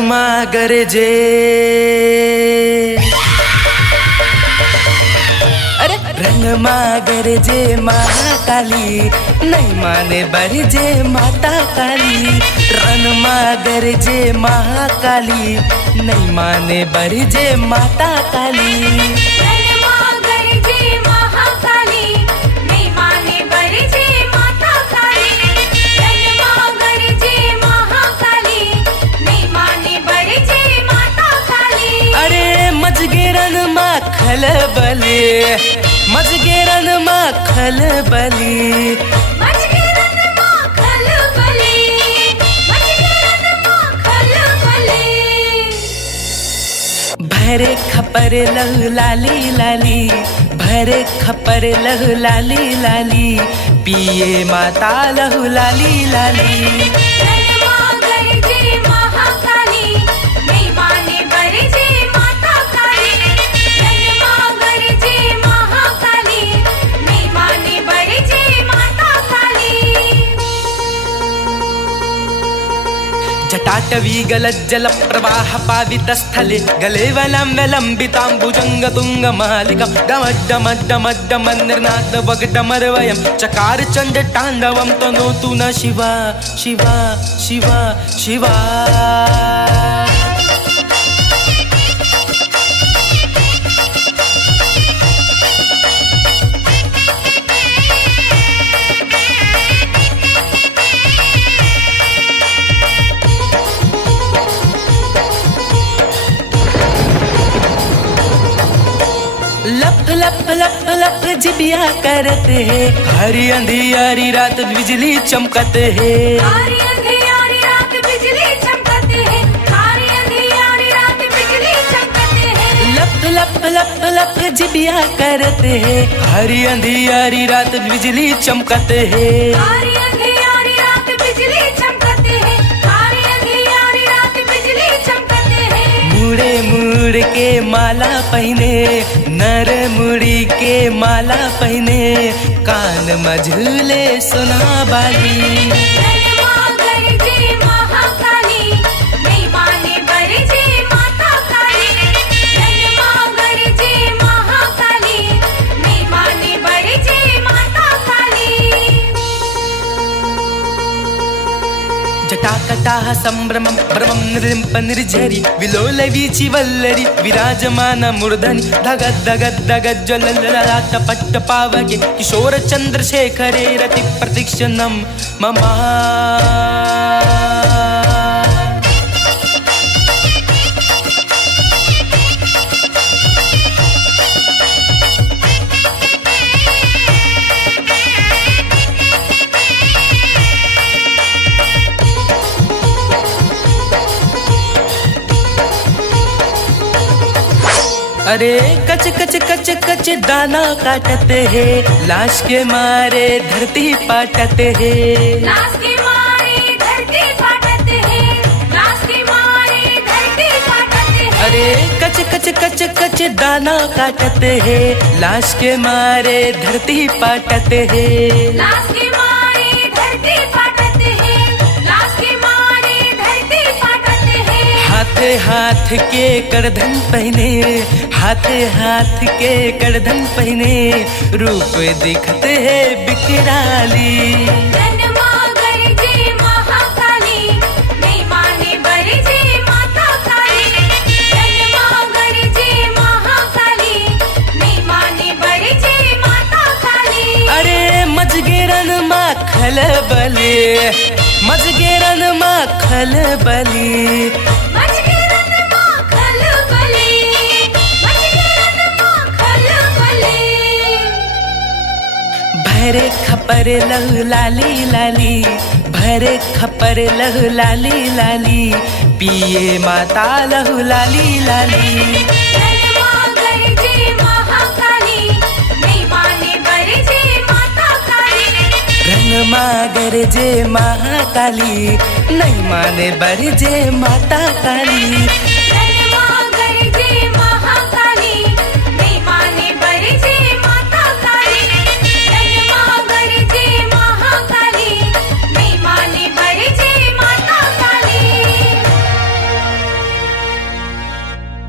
रणमा गरजे, अरे रणमा गरजे महाकाली, नहीं माने बरजे माता काली। रणमा गरजे महाकाली, नहीं माने बरजे माता काली। रणमा खलबली, मजगे रणमा खलबली, भरे खपर लहु लाली लाली, भरे खपर लहु लाली लाली, पिए माता लहु लाली लाली। जटाटवी गलज्जल प्रवाह पावितस्थले, गले वलम्बिताम्बुजङ्गतुङ्गमालिकां डमड्डमड्डमड्डमन्निर्नाद वगडमर्वयं चकार चण्ड ताण्डवं तनोतु न शिवा शिवा शिवा शिवा। लप लप लप लप जिबिया करते हैं, हरी अंधियारी रात बिजली चमकते हैं। हरी अंधियारी रात बिजली चमकते हैं, हरी अंधियारी रात बिजली चमकते हैं। लप लप लप लप जिबिया करते हैं, हरी अंधियारी रात बिजली चमकते हैं। हरी अंधियारी रात बिजली चमकते हैं, हरी अंधियारी रात बिजली चमकते हैं। मुड़े मुड़ के माला पहने, नर मुड़ी के माला पहने, कान मझूले सुना बाली। रणमा गरजे महाकाली, नहीं माने बरजे माता काली। रणमा गरजे महाकाली, नहीं माने बरजे माता काली। जटाकटाह संभ्रमं भ्रमं नृप निर्झरि, विलोल वीचि वल्लरी विराजमान मूर्धनि, धगद् धगद् धगद् ज्वललाट पट्ट पावके, किशोर चंद्रशेखरे रति प्रतीक्षणं मम। अरे कच कच कच कच दाना काटते हैं, लाश के मारे धरती पाटते हैं। लाश के मारे धरती पाटते हैं, लाश के मारे धरती पाटते हैं। अरे कच कच कच कच दाना काटते हैं, लाश के मारे धरती पाटते हैं। लाश के मारे धरती पाटते हैं, लाश के मारे धरती पाटते हैं। हाथे हाथ के करधन पहने, हाथे हाथ के करधन पहने, रूप दिखते हैं बिकराली। रणमा गरजे महाकाली, नहीं माने बरजे माता काली। रणमा गरजे महाकाली, नहीं माने बरजे माता काली। अरे मजगे रणमा खलबली, मजगे रणमा खलबली, भरे खपर लहु लाली लाली, भरे खपर लहु लाली लाली, पिए माता लहु लाली लाली। रणमा गरजे महाकाली, नहीं माने बरजे माता काली। रणमा गरजे महाकाली, नहीं माने बरजे माता काली।